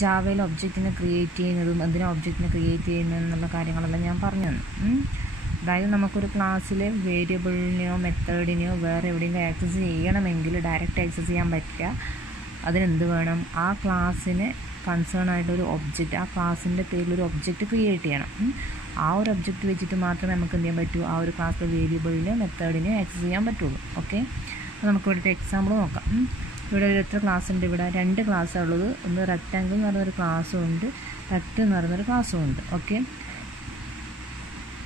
ജാവയിൽ ഒബ്ജക്റ്റിനെ ക്രിയേറ്റ് ചെയ്യുന്നതും എന്തിനാണ് ഒബ്ജക്റ്റിനെ ക്രിയേറ്റ് ചെയ്യുന്നതെന്നുള്ള കാര്യങ്ങളെല്ലാം ഞാൻ പറഞ്ഞു തന്നു. അതായത് നമുക്കൊരു ക്ലാസ്സിലെ വേരിയബിളിനെയോ മെത്തേഡിനെയോ വേറെ എവിടെയെങ്കിലും ആക്സസ് ചെയ്യണമെങ്കിൽ ഡയറക്റ്റ് ആക്സസ് ചെയ്യാൻ പറ്റില്ല. അതിനെന്ത് വേണം? ആ ക്ലാസ്സിന് കൺസേൺ ആയിട്ടൊരു ഒബ്ജക്റ്റ്, ആ ക്ലാസ്സിൻ്റെ പേരിലൊരു ഒബ്ജക്റ്റ് ക്രിയേറ്റ് ചെയ്യണം. ആ ഒരു ഒബ്ജക്റ്റ് വെച്ചിട്ട് മാത്രമേ നമുക്ക് എന്ത് ചെയ്യാൻ പറ്റൂ? ആ ഒരു ക്ലാസ്സിലെ വേരിയബിളിനെ മെത്തേഡിനെ ആക്സസ് ചെയ്യാൻ പറ്റുള്ളൂ. ഓക്കെ, അപ്പോൾ നമുക്ക് ഇവിടുത്തെ എക്സാമ്പിൾ നോക്കാം. ഇവിടെ എത്ര ക്ലാസ് ഉണ്ട്? ഇവിടെ 2 ക്ലാസ്സാണ് ഉള്ളത്. ഒന്ന് റെക്റ്റാങ്കിൾ എന്ന് പറയുന്നൊരു ക്ലാസ്സും ഉണ്ട്, റെക്റ്റ് എന്ന് പറയുന്നൊരു ക്ലാസ്സും ഉണ്ട്. ഓക്കെ,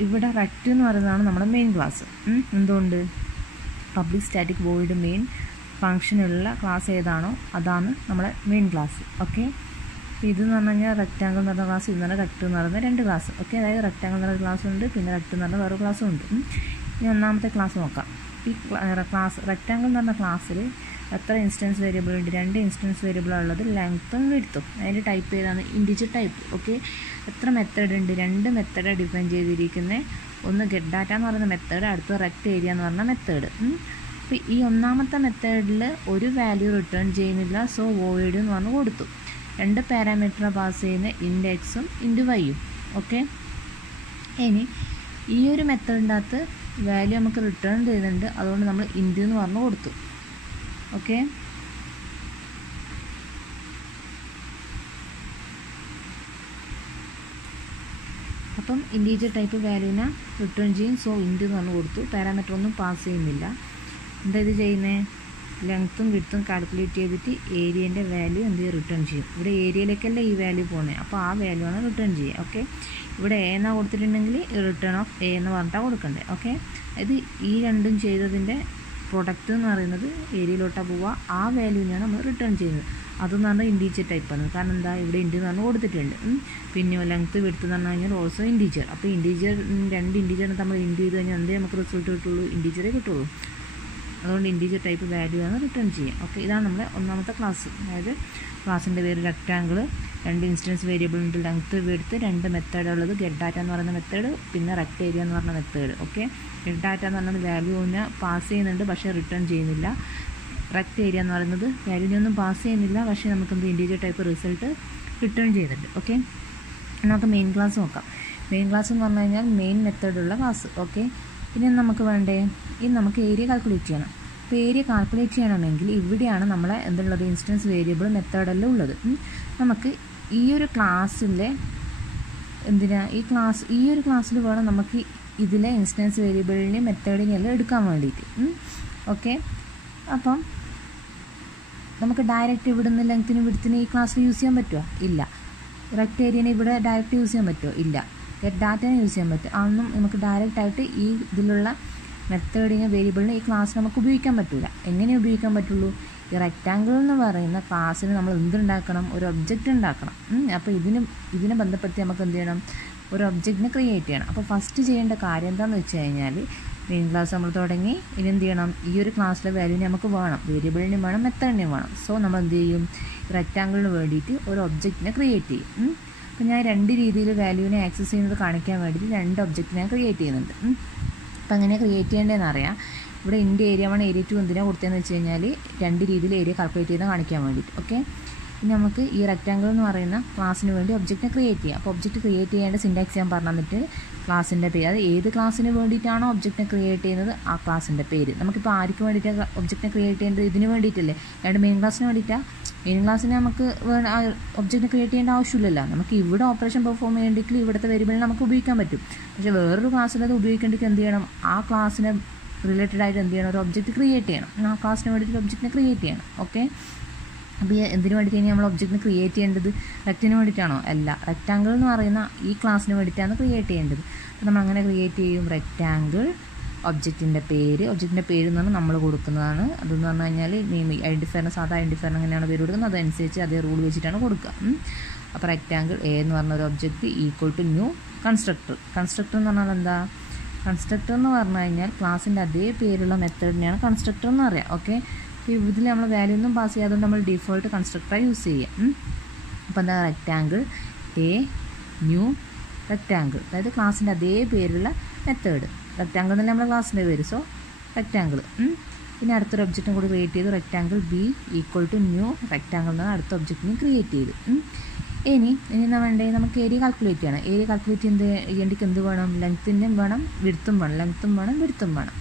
ഇവിടെ റെക്റ്റ് എന്ന് പറയുന്നതാണ് നമ്മുടെ മെയിൻ ക്ലാസ്. എന്തുകൊണ്ട്? പബ്ലിക് സ്റ്റാറ്റിക് വോയിഡ് മെയിൻ ഫംഗ്ഷനുള്ള ക്ലാസ് ഏതാണോ അതാണ് നമ്മുടെ മെയിൻ ക്ലാസ്. ഓക്കെ, ഇതെന്ന് പറഞ്ഞു കഴിഞ്ഞാൽ റെക്റ്റാങ്കിൾ എന്ന് പറഞ്ഞ ക്ലാസ്, ഇതെന്ന് പറഞ്ഞാൽ റെക്റ്റ് എന്ന് പറയുന്ന 2 ക്ലാസ്. ഓക്കെ, അതായത് റെക്റ്റാങ്കിൾ എന്ന് പറയുന്ന ക്ലാസ് ഉണ്ട്, പിന്നെ റെക്റ്റ് എന്ന് പറഞ്ഞ വേറെ ക്ലാസ്സും ഉണ്ട്. ഇനി ഒന്നാമത്തെ ക്ലാസ് നോക്കാം. ഈ ക്ലാസ് റെക്റ്റാങ്കിൾ എന്ന് പറഞ്ഞ ക്ലാസ്സിൽ എത്ര ഇൻസ്റ്റൻസ് വേരിയബിൾ ഉണ്ട്? 2 ഇൻസ്റ്റൻസ് വേരിയബിളാണ് ഉള്ളത്, ലെങ്ത്തും വിഡ്ത്തും. അതിൻ്റെ ടൈപ്പ് ഏതാണ്? Integer type. ഓക്കെ, എത്ര മെത്തേഡ് ഉണ്ട്? 2 മെത്തേഡാണ് ഡിഫൈൻ ചെയ്തിരിക്കുന്നത്. ഒന്ന് ഗെറ്റ് ഡാറ്റ എന്ന് പറയുന്ന മെത്തേഡ്, അടുത്ത റെക്റ്റ് ഏരിയ എന്ന് പറഞ്ഞ മെത്തേഡ്. അപ്പോൾ ഈ ഒന്നാമത്തെ മെത്തേഡിൽ ഒരു വാല്യൂ റിട്ടേൺ ചെയ്യുന്നില്ല, സോ വോയിഡ് എന്ന് പറഞ്ഞ് കൊടുത്തു. 2 പാരാമീറ്ററാണ് പാസ് ചെയ്യുന്ന, ഇൻറ്റ് എക്സും ഇൻറ്റ് വൈയും. ഓക്കെ, ഇനി ഈ ഒരു മെത്തേഡിൻ്റെ അകത്ത് വാല്യൂ നമുക്ക് റിട്ടേൺ ചെയ്യുന്നുണ്ട്, അതുകൊണ്ട് നമ്മൾ ഇൻറ്റ് എന്ന് പറഞ്ഞ് കൊടുത്തു. ഓക്കെ, അപ്പം ഇൻറ്റീജർ ടൈപ്പ് വാല്യൂവിനെ റിട്ടേൺ ചെയ്യും, സോ ഇൻറ്റ് എന്ന് പറഞ്ഞ് കൊടുത്തു. പാരാമീറ്റർ ഒന്നും പാസ് ചെയ്യുന്നില്ല. എന്താ ഇത് ചെയ്യുന്നത്? ലെങ്ത്തും വിഡ്ത്തും കാൽക്കുലേറ്റ് ചെയ്തിട്ട് ഏരിയേൻ്റെ വാല്യൂ എന്ത് ചെയ്യും? റിട്ടേൺ ചെയ്യും. ഇവിടെ ഏരിയയിലേക്കല്ല ഈ വാല്യൂ പോകുന്നത്, അപ്പോൾ ആ വാല്യൂ ആണ് റിട്ടേൺ ചെയ്യുക. ഓക്കെ, ഇവിടെ എ എന്നാ കൊടുത്തിട്ടുണ്ടെങ്കിൽ റിട്ടേൺ ഓഫ് എ എന്ന് പറഞ്ഞിട്ടാണ് കൊടുക്കേണ്ടത്. ഓക്കെ, ഇത് ഈ രണ്ടും ചെയ്തതിൻ്റെ പ്രൊഡക്റ്റ് എന്ന് പറയുന്നത് ഏരിയയിലോട്ടാണ് പോവുക, ആ വാല്യൂവിനെയാണ് നമ്മൾ റിട്ടേൺ ചെയ്യുന്നത്. അതെന്ന് പറഞ്ഞാൽ ഇൻറ്റീജർ ടൈപ്പാണ്. കാരണം എന്താ? ഇവിടെ ഇൻറ്റ് എന്ന് പറഞ്ഞ് കൊടുത്തിട്ടുണ്ട്. പിന്നെ ലെങ്ത്ത് വിഡ്ത്ത് എന്ന് പറഞ്ഞു കഴിഞ്ഞാൽ ഓൾസോ ഇൻറ്റീജർ. അപ്പോൾ ഇൻറ്റീജർ 2 ഇൻറ്റീജറിനെ നമ്മൾ ഇൻറ്റ് ചെയ്ത് കഴിഞ്ഞാൽ എന്തേ നമുക്ക് റിസൾട്ട് കിട്ടുള്ളൂ? ഇൻറ്റീജറേ കിട്ടുള്ളൂ. അതുകൊണ്ട് ഇൻറ്റീജർ ടൈപ്പ് വാല്യൂ ആണ് റിട്ടേൺ ചെയ്യുക. ഓക്കെ, ഇതാണ് നമ്മുടെ ഒന്നാമത്തെ ക്ലാസ്. അതായത് ക്ലാസ്സിൻ്റെ പേര് റെക്റ്റാങ്കിൾ, 2 ഇൻസ്റ്റൻസ് വേരിയബിൾ ഉണ്ട്, ലെങ്ത്ത് വിഡ്ത്ത്, 2 മെത്തേഡ് ഉള്ളത്, ഗെറ്റ് ഡാറ്റ എന്ന് പറയുന്ന മെത്തേഡ്, പിന്നെ റെക്റ്റ് ഏരിയ എന്ന് പറഞ്ഞ മെത്തേഡ്. ഓക്കെ, ഗെറ്റ് ഡാറ്റ എന്ന് പറയുന്നത് വാല്യൂവിനെ പാസ് ചെയ്യുന്നുണ്ട് പക്ഷേ റിട്ടേൺ ചെയ്യുന്നില്ല. റെക്റ്റ് ഏരിയ എന്ന് പറയുന്നത് വാല്യൂവിനെ ഒന്നും പാസ് ചെയ്യുന്നില്ല, പക്ഷേ നമുക്ക് എന്ത് ഇൻറ്റീജർ ടൈപ്പ് റിസൾട്ട് റിട്ടേൺ ചെയ്യുന്നുണ്ട്. ഓക്കെ, നമുക്ക് മെയിൻ ക്ലാസ് നോക്കാം. മെയിൻ ക്ലാസ് എന്ന് പറഞ്ഞു കഴിഞ്ഞാൽ മെയിൻ മെത്തേഡുള്ള ക്ലാസ്. ഓക്കെ, പിന്നെ നമുക്ക് വേണ്ടേ? ഇനി നമുക്ക് ഏരിയ കാൽക്കുലേറ്റ് ചെയ്യണം. അപ്പോൾ ഏരിയ കാൽക്കുലേറ്റ് ചെയ്യണമെങ്കിൽ ഇവിടെയാണ് നമ്മളെ എന്തുള്ളത്? ഇൻസ്റ്റൻസ് വേരിയബിൾ മെത്തേഡെല്ലാം ഉള്ളത്. നമുക്ക് ഈ ഒരു ക്ലാസ്സിലെ ഈ ഒരു ക്ലാസ്സിൽ വേണം നമുക്ക് ഇതിലെ ഇൻസ്റ്റൻസ് വേരിയബിളിനെയും മെത്തേഡിനെയും എല്ലാം എടുക്കാൻ വേണ്ടിയിട്ട്. ഓക്കെ, അപ്പം നമുക്ക് ഡയറക്റ്റ് ഇവിടുന്ന് ലെങ്ത്തിനും വിഡ്ത്തിനും ഈ ക്ലാസ്സിൽ യൂസ് ചെയ്യാൻ പറ്റുമോ? ഇല്ല. റെക്റ്റ് ഏരിയനെ ഇവിടെ ഡയറക്റ്റ് യൂസ് ചെയ്യാൻ പറ്റുമോ? ഇല്ല. ഗെറ്റ് ഡാറ്റനെ യൂസ് ചെയ്യാൻ പറ്റും. അതൊന്നും നമുക്ക് ഡയറക്റ്റായിട്ട് ഈ ഇതിലുള്ള മെത്തേഡിനെ വേരിയബിളിനെ ഈ ക്ലാസ് നമുക്ക് ഉപയോഗിക്കാൻ പറ്റില്ല. എങ്ങനെ ഉപയോഗിക്കാൻ പറ്റുള്ളൂ? ഈ റെക്റ്റാങ്കിൾ എന്ന് പറയുന്ന ക്ലാസ്സിന് നമ്മൾ എന്തുണ്ടാക്കണം? ഒരു ഒബ്ജക്റ്റ് ഉണ്ടാക്കണം. അപ്പോൾ ഇതിനെ ബന്ധപ്പെടുത്തി നമുക്ക് എന്ത് ചെയ്യണം? ഒരു ഒബ്ജക്റ്റിനെ ക്രിയേറ്റ് ചെയ്യണം. അപ്പോൾ ഫസ്റ്റ് ചെയ്യേണ്ട കാര്യം എന്താണെന്ന് വെച്ച് കഴിഞ്ഞാൽ മെയിൻ ക്ലാസ് നമ്മൾ തുടങ്ങി, ഇനി എന്ത് ചെയ്യണം? ഈ ഒരു ക്ലാസ്സിലെ വാല്യൂവിനെ നമുക്ക് വേണം, വേരിയബിളിനും വേണം, മെത്തേഡിനും വേണം. സോ നമ്മൾ എന്ത് ചെയ്യും? റെക്റ്റാങ്കിളിന് വേണ്ടിയിട്ട് ഒരു ഒബ്ജക്റ്റിനെ ക്രിയേറ്റ് ചെയ്യും. അപ്പോൾ ഞാൻ 2 രീതിയിൽ വാല്യൂവിനെ ആക്സസ് ചെയ്യുന്നത് കാണിക്കാൻ വേണ്ടിയിട്ട് 2 ഒബ്ജക്റ്റിനെ ക്രിയേറ്റ് ചെയ്യുന്നുണ്ട്. അപ്പോൾ അങ്ങനെ ക്രിയേറ്റ് ചെയ്യേണ്ടതെന്ന് അറിയാം. ഇവിടെ ഇൻ്റെ ഏരിയ 1 ഏരിയ 2 എന്തിനാണ് കൊടുത്തതെന്ന് വെച്ച് കഴിഞ്ഞാൽ 2 രീതിയിൽ ഏരിയ കാൽക്കുലേറ്റ് ചെയ്ത് കാണിക്കാൻ വേണ്ടിയിട്ട്. ഓക്കെ, ഇനി നമുക്ക് ഈ റെക്റ്റാങ്കിൾ എന്ന് പറയുന്ന ക്ലാസ്സിന് വേണ്ടി ഒബ്ജക്റ്റിനെ ക്രിയേറ്റ് ചെയ്യാം. അപ്പോൾ ഒബ്ജക്റ്റ് ക്രിയേറ്റ് ചെയ്യേണ്ട സിൻടാക്സ് ഞാൻ പറഞ്ഞു തന്നിട്ട് ക്ലാസ്സിൻ്റെ പേര്, അത് ഏത് ക്ലാസ്സിന് വേണ്ടിയിട്ടാണോ ഒബ്ജക്റ്റിനെ ക്രിയേറ്റ് ചെയ്യുന്നത് ആ ക്ലാസ്സിൻ്റെ പേര്. നമുക്കിപ്പോൾ ആർക്ക് വേണ്ടിയിട്ടാണ് ഒബ്ജക്റ്റിനെ ക്രിയേറ്റ് ചെയ്യേണ്ടത്? ഇതിന് വേണ്ടിയിട്ടല്ലേ? മെയിൻ ക്ലാസ്സിന് വേണ്ടിയിട്ടാണ്. മെയിൻ ക്ലാസ്സിന് നമുക്ക് ഒബ്ജക്റ്റിനെ ക്രിയേറ്റ് ചെയ്യേണ്ട ആവശ്യമില്ലല്ലോ. നമുക്ക് ഇവിടെ ഓപ്പറേഷൻ പെർഫോം ചെയ്യേണ്ടെങ്കിൽ ഇവിടുത്തെ വേരിയബിളിനെ നമുക്ക് ഉപയോഗിക്കാൻ പറ്റും. പക്ഷേ വേറൊരു ക്ലാസ്സിൽ അത് ഉപയോഗിക്കേണ്ടെങ്കിൽ എന്ത് ചെയ്യണം? ആ ക്ലാസ്സിനെ റിലേറ്റഡ് ആയിട്ട് എന്ത് ചെയ്യണം? ഒരു ഒബ്ജക്റ്റ് ക്രിയേറ്റ് ചെയ്യണം. ആ ക്ലാസ്സിന് വേണ്ടിയിട്ട് ഒബ്ജക്റ്റിനെ ക്രിയേറ്റ് ചെയ്യണം. ഓക്കെ, അപ്പോൾ എന്തിനു വേണ്ടിയിട്ടാണ് നമ്മൾ ഒബ്ജക്റ്റിനെ ക്രിയേറ്റ് ചെയ്യേണ്ടത്? റെക്റ്റിന് വേണ്ടിയിട്ടാണോ? അല്ല, റെക്റ്റാങ്കിൾ എന്ന് പറയുന്ന ഈ ക്ലാസ്സിന് വേണ്ടിയിട്ടാണ് ക്രിയേറ്റ് ചെയ്യേണ്ടത്. അപ്പോൾ നമ്മൾ അങ്ങനെ ക്രിയേറ്റ് ചെയ്യും. റെക്റ്റാങ്കിൾ ഒബ്ജക്റ്റിൻ്റെ പേര് എന്ന് പറഞ്ഞാൽ നമ്മൾ കൊടുക്കുന്നതാണ്. അതെന്ന് പറഞ്ഞു കഴിഞ്ഞാൽ ഐഡൻറ്റിഫയറിന് സാധാ ഐഡൻറ്റിഫയറിന് എങ്ങനെയാണ് പേര് കൊടുക്കുന്നത് അതനുസരിച്ച് അതേ റൂൾ വെച്ചിട്ടാണ് കൊടുക്കുക. അപ്പോൾ റെക്റ്റാങ്കിൾ എ എന്ന് പറഞ്ഞ ഒരു object equal to new constructor. Constructor എന്ന് പറഞ്ഞാൽ എന്താ? കൺസ്ട്രക്ടർ എന്ന് പറഞ്ഞു കഴിഞ്ഞാൽ ക്ലാസ്സിൻ്റെ അതേ പേരുള്ള മെത്തേഡിനെയാണ് കൺസ്ട്രക്ടർ എന്ന് പറയുക. ഓക്കെ, അപ്പോൾ ഇതിൽ നമ്മൾ വാല്യൂ ഒന്നും പാസ് ചെയ്യാതെ നമ്മൾ ഡിഫോൾട്ട് കൺസ്ട്രക്ടറായി യൂസ് ചെയ്യുക. അപ്പോൾ എന്താ? റെക്റ്റാങ്കിൾ എ ന്യൂ റെക്റ്റാങ്കിൾ, അതായത് ക്ലാസ്സിൻ്റെ അതേ പേരുള്ള മെത്തേഡ്. റെക്റ്റാങ്കിൾ എന്നല്ല നമ്മുടെ ക്ലാസ്സിൻ്റെ പേര്, സോ റെക്റ്റാങ്കിൾ. പിന്നെ അടുത്തൊരു ഒബ്ജക്റ്റും കൂടി ക്രിയേറ്റ് ചെയ്തു. Rectangle B equal to new rectangle എന്നാണ് അടുത്ത ഒബ്ജക്റ്റിനെ ക്രിയേറ്റ് ചെയ്തു. ഇനി എന്താ വേണ്ടേ, നമുക്ക് ഏരിയ കാൽക്കുലേറ്റ് ചെയ്യണം. ഏരിയ കാൽക്കുലേറ്റ് ചെയ്യേണ്ടിക്ക് എന്ത് വേണം, ലെങ്ത്തിൻ്റെയും വേണം വിഡ്ത്തും വേണം, ലെങ്ത്തും വേണം വിഡ്ത്തും വേണം.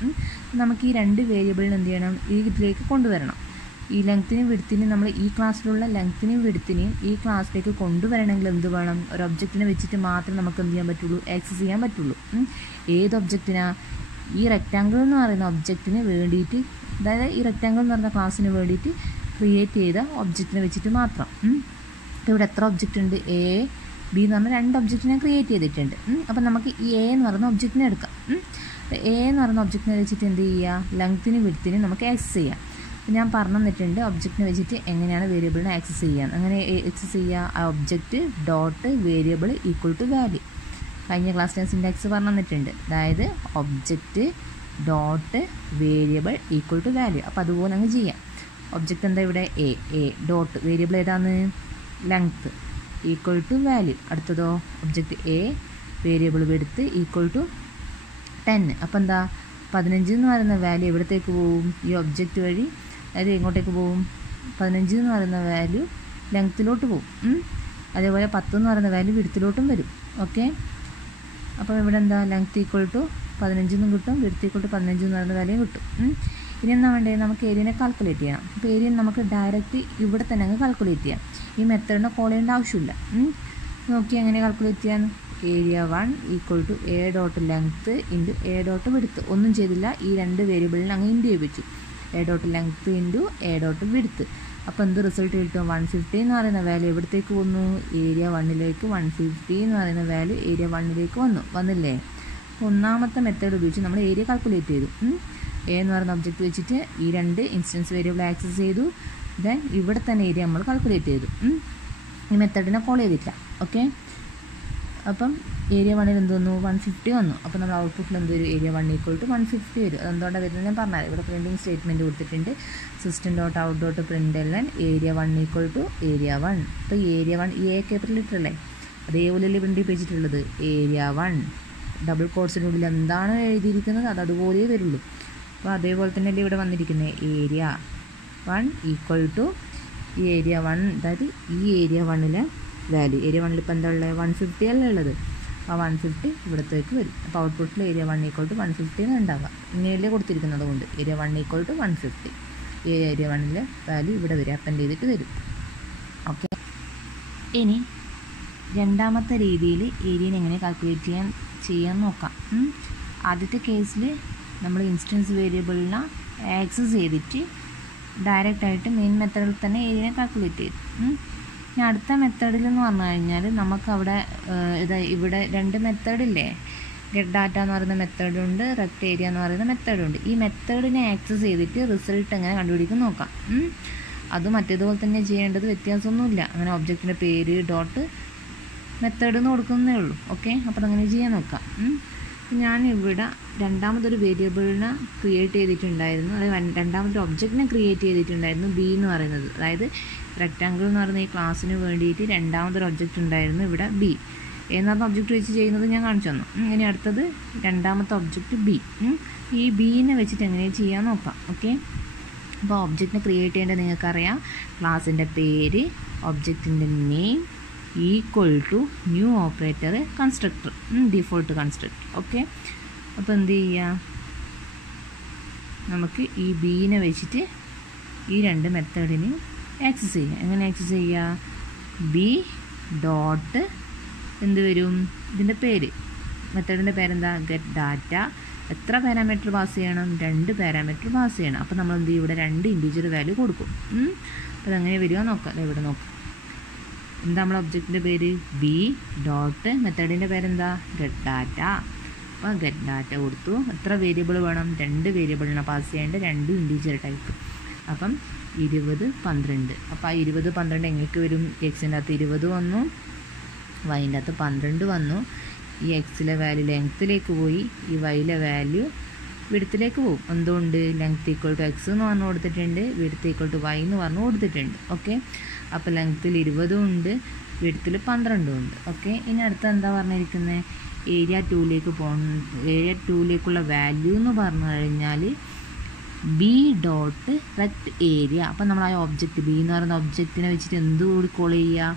നമുക്ക് ഈ രണ്ട് വേരിയബിളിന് എന്ത് ചെയ്യണം, ഈ ഇതിലേക്ക് കൊണ്ടുവരണം. ഈ ലെങ്ത്തിനും വിഡ്ത്തിനും നമ്മൾ ഈ ക്ലാസ്സിലുള്ള ലെങ്ത്തിനെയും വിഡ്ത്തിനെയും ഈ ക്ലാസ്സിലേക്ക് കൊണ്ടുവരണമെങ്കിൽ എന്ത് വേണം, ഒരു ഒബ്ജക്റ്റിനെ വെച്ചിട്ട് മാത്രമേ നമുക്ക് എന്ത് ചെയ്യാൻ പറ്റുള്ളൂ, ആക്സസ് ചെയ്യാൻ പറ്റുള്ളൂ. ഏത് ഒബ്ജക്റ്റിനാ, ഈ റെക്റ്റാങ്കിൾ എന്ന് പറയുന്ന ഒബ്ജക്റ്റിന് വേണ്ടിയിട്ട്, അതായത് ഈ റെക്റ്റാങ്കിൾ എന്ന് പറയുന്ന ക്ലാസ്സിന് വേണ്ടിയിട്ട് ക്രിയേറ്റ് ചെയ്ത ഒബ്ജക്റ്റിനെ വെച്ചിട്ട് മാത്രം. ഇവിടെ എത്ര ഒബ്ജക്റ്റ് ഉണ്ട്, എ ബി എന്ന് പറഞ്ഞാൽ രണ്ട് ഒബ്ജക്റ്റിനെ ക്രിയേറ്റ് ചെയ്തിട്ടുണ്ട്. അപ്പം നമുക്ക് ഈ എ എന്ന് പറയുന്ന ഒബ്ജക്റ്റിനെ എടുക്കാം. എ എന്ന് പറയുന്ന ഒബ്ജക്റ്റിനെ വെച്ചിട്ട് എന്ത് ചെയ്യുക, ലെങ്ത്തിനും വിഡ്ത്തിനും നമുക്ക് ആക്സസ് ചെയ്യാം. ഞാൻ പറഞ്ഞു തന്നിട്ടുണ്ട് ഒബ്ജക്റ്റിനെ വെച്ചിട്ട് എങ്ങനെയാണ് വേരിയബിളിനെ ആക്സസ് ചെയ്യാൻ. അങ്ങനെ ആക്സസ് ചെയ്യുക, ആ object dot variable equal to value. കഴിഞ്ഞ ക്ലാസ്സിൽ സിൻടാക്സ് പറഞ്ഞു തന്നിട്ടുണ്ട്. അതായത് object dot variable equal to value. അപ്പോൾ അതുപോലെ അങ്ങ് ചെയ്യാം. ഒബ്ജക്റ്റ് എന്താ ഇവിടെ, എ ഡോട്ട് വേരിയബിൾ ഏതാണ്, ലെങ്ത്ത് ഈക്വൽ ടു വാല്യൂ. അടുത്തതോ object a variable width equal to 10. അപ്പോൾ എന്താ 15 എന്ന് പറയുന്ന വാല്യൂ എവിടത്തേക്ക് പോവും, ഈ ഒബ്ജക്റ്റ് വഴി, അതായത് എങ്ങോട്ടേക്ക് പോവും, 15 എന്ന് പറയുന്ന വാല്യൂ ലെങ്ത്തിലോട്ട് പോവും. അതേപോലെ 10 എന്ന് പറയുന്ന വാല്യൂ വിഡ്ത്തിലോട്ടും വരും. ഓക്കെ, അപ്പോൾ ഇവിടെ എന്താ ലെങ്ത്ത് ഈക്വൽ ടു 15 എന്നും കിട്ടും, വിഡ്ത്ത് ഈക്വൽ ടു 15 എന്ന് പറയുന്ന വാല്യൂ കിട്ടും. ഇനി എന്താ വേണ്ടത്, നമുക്ക് ഏരിയനെ കാൽക്കുലേറ്റ് ചെയ്യണം. അപ്പോൾ ഏരിയ നമുക്ക് ഡയറക്റ്റ് ഇവിടെ തന്നെ അങ്ങ് കാൽക്കുലേറ്റ് ചെയ്യാം. ഈ മെത്തേഡിനെ കോൾ ചെയ്യേണ്ട ആവശ്യമില്ല. നോക്കി എങ്ങനെ കാൽക്കുലേറ്റ് ചെയ്യാൻ, area 1 equal to a dot length into a dot width. ഒന്നും ചെയ്തില്ല, ഈ രണ്ട് വേരിയബിളിനെ അങ്ങ് ഇൻറ്റു ചെയ്യിപ്പിച്ചു. A dot length into a dot width. അപ്പോൾ എന്ത് റിസൾട്ട് കിട്ടും, 150 എന്ന് പറയുന്ന വാല്യൂ എവിടത്തേക്ക് വന്നു, ഏരിയ 1ലേക്ക്. 150 എന്ന് പറയുന്ന വാല്യൂ ഏരിയ 1ലേക്ക് വന്നില്ലേ. ഒന്നാമത്തെ മെത്തേഡ് ഉപയോഗിച്ച് നമ്മൾ ഏരിയ കാൽക്കുലേറ്റ് ചെയ്തു. എ എന്ന് പറയുന്ന ഒബ്ജക്റ്റ് വെച്ചിട്ട് ഈ രണ്ട് ഇൻസ്റ്റൻസ് വേരിയബിൾ ആക്സസ് ചെയ്തു. ദെൻ ഇവിടെ തന്നെ ഏരിയ നമ്മൾ കാൽക്കുലേറ്റ് ചെയ്തു. ഈ മെത്തേഡിനെ കോൾ ചെയ്തിട്ടില്ല. ഓക്കെ, അപ്പം ഏരിയ 1ൽ എന്ത് വന്നു, 150 വന്നു. അപ്പോൾ നമ്മൾ ഔട്ട്പുട്ടിൽ എന്ത് വരും, ഏരിയ 1 ഈക്വൽ ടു 150 വരും. അതെന്തുകൊണ്ടാണ് വരുന്നത് ഞാൻ പറഞ്ഞാൽ, ഇവിടെ പ്രിൻറ്റിങ് സ്റ്റേറ്റ്മെൻറ്റ് കൊടുത്തിട്ടുണ്ട്. System dot out dot print area 1 equal to area 1. അപ്പോൾ ഏരിയ 1 എ ക്യാപിറ്റൽ ലെറ്റർ അല്ലേ, അതേപോലെയല്ലേ പ്രിൻ്റ് ചെയ്യിപ്പിച്ചിട്ടുള്ളത്. ഏരിയ 1 ഡബിൾ കോട്ട്സിനുള്ളിൽ എന്താണ് എഴുതിയിരിക്കുന്നത് അത് അതുപോലെ വരുള്ളൂ. അപ്പോൾ അതേപോലെ തന്നെ അല്ലേ ഇവിടെ വന്നിരിക്കുന്നത്, ഏരിയ 1 ഈക്വൽ ടു ഈ ഏരിയ 1, അതായത് ഈ ഏരിയ 1ലെ വാല്യൂ. ഏരിയ 1ൽ ഇപ്പോൾ എന്താ ഉള്ളത്, 150 അല്ലേ ഉള്ളത്. ആ 150 ഇവിടത്തേക്ക് വരും. അപ്പോൾ ഔട്ട്പുട്ടിൽ ഏരിയ 1 ഈക്വൽ ടു 150 എന്ന് ഉണ്ടാവുക. ഇങ്ങനെയല്ലേ കൊടുത്തിരിക്കുന്നത് കൊണ്ട് ഏരിയ 1 ഈക്വൽ ടു 150. ഈ ഏരിയ 1ലെ വാല്യൂ ഇവിടെ വരും, അപ്പൻഡ് ചെയ്തിട്ട് വരും. ഓക്കെ, ഇനി രണ്ടാമത്തെ രീതിയിൽ ഏരിയനെ എങ്ങനെ കാൽക്കുലേറ്റ് ചെയ്യാൻ നോക്കാം. ആദ്യത്തെ കേസിൽ നമ്മൾ ഇൻസ്റ്റൻസ് വേരിയബിളിനെ ആക്സസ് ചെയ്തിട്ട് ഡയറക്റ്റായിട്ട് മെയിൻ മെത്തേഡിൽ തന്നെ ഏരിയനെ കാൽക്കുലേറ്റ് ചെയ്തു. ഇനി അടുത്ത മെത്തേഡിൽ എന്ന് പറഞ്ഞു കഴിഞ്ഞാൽ നമുക്കവിടെ ഇവിടെ രണ്ട് മെത്തേഡില്ലേ, ഗെറ്റ് ഡാറ്റ എന്ന് പറയുന്ന മെത്തേഡുണ്ട്, റെക്റ്റ് ഏരിയ എന്ന് പറയുന്ന മെത്തേഡുണ്ട്. ഈ മെത്തേഡിനെ ആക്സസ് ചെയ്തിട്ട് റിസൾട്ട് എങ്ങനെ കണ്ടുപിടിക്കും നോക്കാം. അത് മറ്റേതുപോലെ തന്നെ ചെയ്യേണ്ടത്, വ്യത്യാസമൊന്നുമില്ല. അങ്ങനെ ഒബ്ജക്റ്റിൻ്റെ പേര് ഡോട്ട് മെത്തേഡ് എന്ന് കൊടുക്കുന്നേ ഉള്ളൂ. ഓക്കെ, അപ്പോൾ അതങ്ങനെ ചെയ്യാൻ നോക്കാം. ഞാനിവിടെ രണ്ടാമതൊരു വേരിയബിളിനെ ക്രിയേറ്റ് ചെയ്തിട്ടുണ്ടായിരുന്നു, അതായത് രണ്ടാമത്തെ ഒബ്ജക്റ്റിനെ ക്രിയേറ്റ് ചെയ്തിട്ടുണ്ടായിരുന്നു, ബി എന്ന് പറയുന്നത്. അതായത് റെക്റ്റാങ്കിൾ എന്ന് പറയുന്ന ഈ ക്ലാസ്സിന് വേണ്ടിയിട്ട് രണ്ടാമതൊരു ഒബ്ജക്റ്റ് ഉണ്ടായിരുന്നു, ഇവിടെ ബി എന്ന് പറഞ്ഞ ഒബ്ജക്റ്റ് വെച്ച് ചെയ്യുന്നത് ഞാൻ കാണിച്ചു തന്നു. ഇനി അടുത്തത് രണ്ടാമത്തെ ഒബ്ജക്റ്റ് ബി. ഈ ബീനെ വെച്ചിട്ട് എങ്ങനെ ചെയ്യാൻ നോക്കാം. ഓക്കെ, അപ്പോൾ ഒബ്ജക്റ്റിനെ ക്രിയേറ്റ് ചെയ്യേണ്ടത് നിങ്ങൾക്കറിയാം. ക്ലാസ്സിൻ്റെ പേര്, ഒബ്ജക്റ്റിൻ്റെ name equal to new operator, constructor, default constructor. Okay, അപ്പോൾ എന്ത് ചെയ്യുക, നമുക്ക് ഈ ബീനെ വെച്ചിട്ട് ഈ രണ്ട് മെത്തേഡിനെയും ആക്സസ് ചെയ്യാം. എങ്ങനെ ആക്സസ് ചെയ്യുക, ബി ഡോട്ട് എന്ത് വരും, ഇതിൻ്റെ പേര്, മെത്തേഡിൻ്റെ പേരെന്താ, ഗെറ്റ് ഡാറ്റ. എത്ര പാരാമീറ്റർ പാസ് ചെയ്യണം, 2 പാരാമീറ്റർ പാസ് ചെയ്യണം. അപ്പോൾ നമ്മൾ എന്ത് ചെയ്യും, ഇവിടെ 2 ഇൻറ്റീജർ വാല്യൂ കൊടുക്കും. അപ്പോൾ അതെങ്ങനെ വരിക നോക്കാം. അല്ലേ, ഇവിടെ നോക്കാം. എന്താ നമ്മളെ ഒബ്ജക്റ്റിൻ്റെ പേര്, ബി ഡോട്ട്, മെത്തേഡിൻ്റെ പേരെന്താ, ഗെറ്റ് ഡാറ്റ. അപ്പോൾ ഗെറ്റ് ഡാറ്റ കൊടുത്തു. എത്ര വേരിയബിൾ വേണം, 2 വേരിയബിളിനെ പാസ് ചെയ്യേണ്ട, 2 ഇൻറ്റീജർ ടൈപ്പ്. അപ്പം 20, 12. അപ്പോൾ ആ 20, 12 എങ്ങനെയൊക്കെ വരും, എക്സിൻ്റെ അകത്ത് 20 വന്നു, വൈൻ്റെ അകത്ത് 12 വന്നു. ഈ എക്സിലെ വാല്യൂ ലെങ്ത്തിലേക്ക് പോയി, ഈ വൈയിലെ വാല്യൂ വിഡ്ത്തിലേക്ക് പോകും. എന്തുകൊണ്ട്, ലെങ്ത്ത് ഈക്വൽ ടു എക്സ് എന്ന് പറഞ്ഞു കൊടുത്തിട്ടുണ്ട്, വിഡ്ത്ത് ഈക്വൽ ടു വൈ എന്ന് പറഞ്ഞു കൊടുത്തിട്ടുണ്ട്. ഓക്കെ, അപ്പോൾ ലെങ്ത്തിൽ 20 ഉണ്ട്, വിഡ്ത്തിൽ 12 ഉണ്ട്. ഓക്കെ, ഇനി അടുത്ത എന്താ പറഞ്ഞിരിക്കുന്നത്, ഏരിയ 2ലേക്ക് ഏരിയ 2ലേക്കുള്ള വാല്യൂ എന്ന് പറഞ്ഞു കഴിഞ്ഞാൽ ബി ഡോട്ട് റെക്റ്റ് ഏരിയ. അപ്പം നമ്മൾ ആ ഒബ്ജക്റ്റ് ബി എന്ന് പറയുന്ന ഒബ്ജക്റ്റിനെ വെച്ചിട്ട് എന്തുകൂടി കോൾ ചെയ്യുക,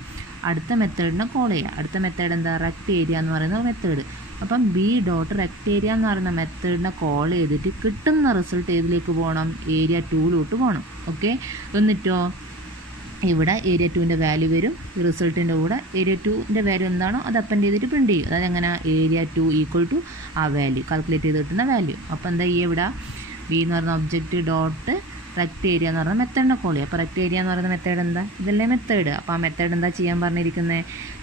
അടുത്ത മെത്തേഡിനെ കോൾ ചെയ്യുക. അടുത്ത മെത്തേഡ് എന്താ? റെക്റ്റ് ഏരിയ എന്ന് പറയുന്ന മെത്തേഡ്. അപ്പം ബി ഡോട്ട് റെക്റ്റ് ഏരിയ എന്ന് പറയുന്ന മെത്തേഡിനെ കോൾ ചെയ്തിട്ട് കിട്ടുന്ന റിസൾട്ട് ഏതിലേക്ക് പോകണം? ഏരിയ 2 പോകണം. ഓക്കെ, എന്നിട്ടോ ഇവിടെ ഏരിയ 2ൻ്റെ വാല്യൂ വരും. ഈ റിസൾട്ടിൻ്റെ കൂടെ ഏരിയ 2ൻ്റെ വാല്യൂ എന്താണോ അത് അപ്പൻഡ് ചെയ്തിട്ട് പ്രിൻറ്റ് ചെയ്യും. അതായത് എങ്ങനെ? ഏരിയ 2 ഈക്വൽ ടു ആ വാല്യൂ കാൽക്കുലേറ്റ് ചെയ്ത് കിട്ടുന്ന വാല്യൂ. അപ്പോൾ എന്താ ചെയ്യുക? ഇവിടെ ബി എന്ന് പറയുന്ന ഒബ്ജക്റ്റ് ഡോട്ട് റെക്റ്റ് ഏരിയ എന്ന് പറയുന്ന മെത്തേഡിനെ കോൾ ചെയ്യുക. അപ്പോൾ റെക്റ്റ് ഏരിയ എന്ന് പറയുന്ന മെത്തേഡ് എന്താ? ഇതല്ലേ മെത്തേഡ്. അപ്പോൾ ആ മെത്തേഡ് എന്താ ചെയ്യാൻ പറഞ്ഞിരിക്കുന്നത്?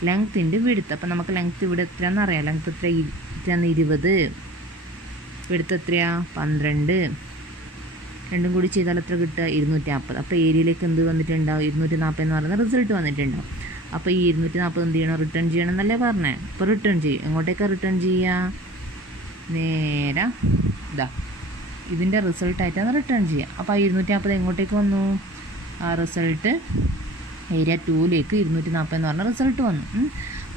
ലെങ്ത്തിൻ്റെ വിഡ്ത്ത്. അപ്പോൾ നമുക്ക് ലെങ്ത്ത് ഇവിടെ എത്രയാണെന്ന് അറിയാം. ലെങ്ത്ത് എത്രയാണ്? 20. വിഡ്ത്ത് എത്രയാ? 12. രണ്ടും കൂടി ചെയ്താൽ എത്ര കിട്ടുക? 240. അപ്പോൾ ഏരിയയിലേക്ക് എന്ത് വന്നിട്ടുണ്ടാവും? 240 എന്ന് പറയുന്ന റിസൾട്ട് വന്നിട്ടുണ്ടാവും. അപ്പോൾ ഈ 240 എന്ത് ചെയ്യണം? റിട്ടേൺ ചെയ്യണം എന്നല്ലേ പറഞ്ഞത്. അപ്പോൾ റിട്ടേൺ ചെയ്യും. എങ്ങോട്ടേക്കാണ് റിട്ടേൺ ചെയ്യുക? നേരെ ഇതാ ഇതിൻ്റെ റിസൾട്ടായിട്ടാണ് റിട്ടേൺ ചെയ്യുക. അപ്പോൾ ആ 240 എങ്ങോട്ടേക്ക് വന്നു? ആ റിസൾട്ട് ഏരിയ 2ലേക്ക് 240 എന്ന് പറഞ്ഞ റിസൾട്ട് വന്നു.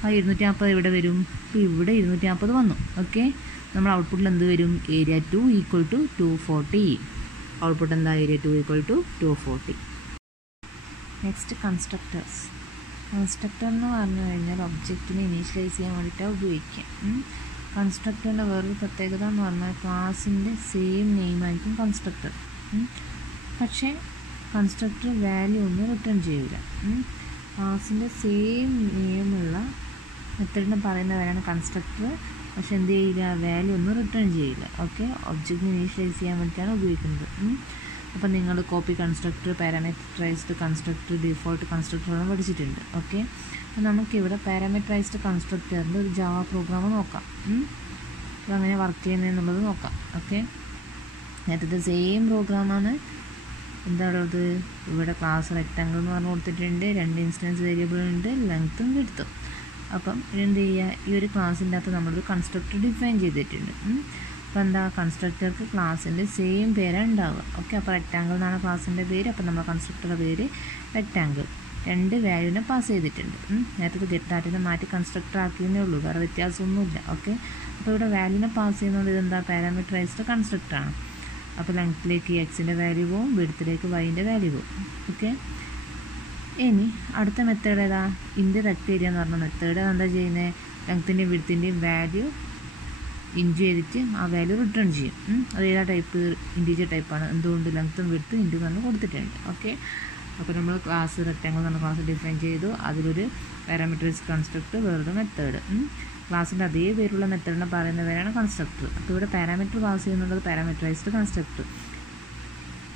ആ 240 ഇവിടെ വരും. അപ്പോൾ ഇവിടെ 240 വന്നു. ഓക്കെ, നമ്മൾ ഔട്ട്പുട്ടിൽ എന്ത് വരും? Area 2 equal to 240. ഔട്ട്പുട്ട് എന്താ? Area 2 equal to 240. Next constructors. Constructor എന്ന് പറഞ്ഞു കഴിഞ്ഞാൽ ഒബ്ജക്റ്റിനെ ഇനീഷ്യലൈസ് ചെയ്യാൻ വേണ്ടിയിട്ടാണ് ഉപയോഗിക്കുക. കൺസ്ട്രക്ടറിൻ്റെ വേറൊരു പ്രത്യേകത എന്ന് പറഞ്ഞാൽ ക്ലാസിൻ്റെ സെയിം നെയിമായിരിക്കും കൺസ്ട്രക്ടർ. പക്ഷേ കൺസ്ട്രക്ടർ വാല്യൂ ഒന്നും റിട്ടേൺ ചെയ്യില്ല. ക്ലാസിൻ്റെ സെയിം നെയിമുള്ള മെത്തേഡിനെ പറയുന്നവരാണ് കൺസ്ട്രക്ടർ. പക്ഷെ എന്ത് ചെയ്യില്ല? വാല്യൂ ഒന്നും റിട്ടേൺ ചെയ്യില്ല. ഓക്കെ, ഒബ്ജക്റ്റിനെ ഇനീഷ്യലൈസ് ചെയ്യാൻ വേണ്ടിയിട്ടാണ് ഉപയോഗിക്കുന്നത്. അപ്പം നിങ്ങൾ copy constructor, parameterized constructor, default കൺസ്ട്രക്ടറെല്ലാം പഠിച്ചിട്ടുണ്ട്. ഓക്കെ, അപ്പോൾ നമുക്കിവിടെ പാരാമീറ്ററൈസ്ഡ് കൺസ്ട്രക്ടറിൻ്റെ ഒരു ജാവ പ്രോഗ്രാം നോക്കാം. അപ്പോൾ അങ്ങനെ വർക്ക് ചെയ്യുന്നതെന്നുള്ളത് നോക്കാം. ഓക്കെ, നേരത്തെ സെയിം പ്രോഗ്രാമാണ്. എന്താണുള്ളത്? ഇവിടെ ക്ലാസ് റെക്റ്റാങ്കിൾ എന്ന് പറഞ്ഞ് കൊടുത്തിട്ടുണ്ട്. 2 ഇൻസ്റ്റൻസ് വേരിയബിൾ ഉണ്ട്, ലെങ്ത്തും വിഡ്ത്തും. അപ്പം എന്ത് ചെയ്യുക? ഈ ഒരു ക്ലാസ്സിൻ്റെ അകത്ത് നമ്മളൊരു കൺസ്ട്രക്ടർ ഡിഫൈൻ ചെയ്തിട്ടുണ്ട്. അപ്പോൾ എന്താ? കൺസ്ട്രക്ടർക്ക് ക്ലാസ്സിൻ്റെ സെയിം പേരാണ് ഉണ്ടാവുക. ഓക്കെ, അപ്പോൾ റെക്റ്റാങ്കിൾ എന്നാണ് ക്ലാസ്സിൻ്റെ പേര്. അപ്പോൾ നമ്മുടെ കൺസ്ട്രക്ടറുടെ പേര് റെക്റ്റാങ്കിൾ. 2 വാല്യൂവിനെ പാസ് ചെയ്തിട്ടുണ്ട്. നേരത്തെ ഗെറ്റ് ഡാറ്റിനെ മാറ്റി കൺസ്ട്രക്ടർ ആക്കിയതേ ഉള്ളൂ, വേറെ വ്യത്യാസമൊന്നുമില്ല. ഓക്കെ, അപ്പോൾ ഇവിടെ വാല്യൂവിനെ പാസ് ചെയ്യുന്നത് ഇതെന്താ? പാരാമീറ്ററൈസ്ഡ് കൺസ്ട്രക്ടറാണ്. അപ്പോൾ ലെങ്ത്തിലേക്ക് എക്സിൻ്റെ വാല്യൂ പോവും, വിഡ്ത്തിലേക്ക് വൈൻ്റെ വാല്യൂ പോവും. ഓക്കെ, ഇനി അടുത്ത മെത്തേഡ് ഏതാ? ഇൻഡ് റെക്റ്റ് ഏരിയ എന്ന് പറഞ്ഞ മെത്തേഡ്. എന്താ ചെയ്യുന്നത്? ലെങ്ത്തിൻ്റെയും വിഡ്ത്തിൻ്റെയും വാല്യൂ ഇൻറ്റു ചെയ്തിട്ട് ആ വാല്യൂ റിട്ടേൺ ചെയ്യും. അത് ഏതാ ടൈപ്പ്? ഇൻറ്റീജർ ടൈപ്പാണ്. എന്തുകൊണ്ട്? ലെങ്ത്തും വിഡ്ത്തും ഇൻറ്റു എന്ന് കൊടുത്തിട്ടുണ്ട്. ഓക്കെ, അപ്പോൾ നമ്മൾ ക്ലാസ് റെക്റ്റാങ്കിൾ എന്ന് പറഞ്ഞ ക്ലാസ് ഡിഫൈൻ ചെയ്തു. അതിലൊരു പാരാമീറ്ററൈസ്ഡ് കൺസ്ട്രക്ടർ, വേറൊരു മെത്തേഡ്. ക്ലാസ്സിൻ്റെ അതേ പേരുള്ള മെത്തേഡിനെ പറയുന്നവരാണ് കൺസ്ട്രക്ടർ. അപ്പോൾ ഇവിടെ പാരാമീറ്റർ പാസ് ചെയ്യുന്നുള്ളത് പാരാമീറ്ററൈസ്ഡ് കൺസ്ട്രക്ടർ.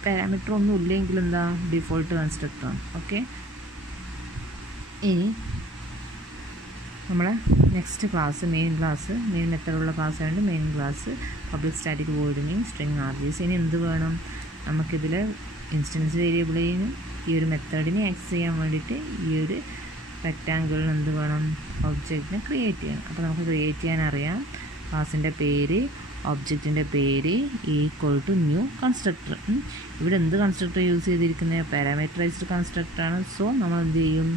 പാരാമീറ്റർ ഒന്നും ഇല്ലെങ്കിൽ എന്താ? ഡിഫോൾട്ട് കൺസ്ട്രക്ടറാണ്. ഓക്കെ, ഇനി നമ്മളെ നെക്സ്റ്റ് ക്ലാസ് മെയിൻ മെത്തേഡുള്ള ക്ലാസ് ആയതുകൊണ്ട് മെയിൻ ക്ലാസ് പബ്ലിക് സ്റ്റാറ്റിക് വോയിഡിനെയും സ്ട്രിങ് ആർഗ്യൂസ്. ഇനി എന്ത് വേണം? നമുക്കിതിൽ ഇൻസ്റ്റൻസ് വേരിയബിളിനും ഈ ഒരു മെത്തേഡിനെ ആക്സസ് ചെയ്യാൻ വേണ്ടിയിട്ട് ഈ ഒരു റെക്റ്റാങ്കിളിന് എന്ത് വേണം? ഒബ്ജക്റ്റിനെ ക്രിയേറ്റ് ചെയ്യണം. അപ്പോൾ നമുക്ക് ക്രിയേറ്റ് ചെയ്യാൻ അറിയാം. ക്ലാസിൻ്റെ പേര്, ഒബ്ജക്റ്റിൻ്റെ പേര് ഈക്വൽ ടു ന്യൂ കൺസ്ട്രക്ടർ. ഇവിടെ എന്ത് കൺസ്ട്രക്ടർ യൂസ് ചെയ്തിരിക്കുന്നത്? പാരാമീറ്ററൈസ്ഡ് കൺസ്ട്രക്ടറാണ്. സോ നമ്മൾ എന്ത് ചെയ്യും?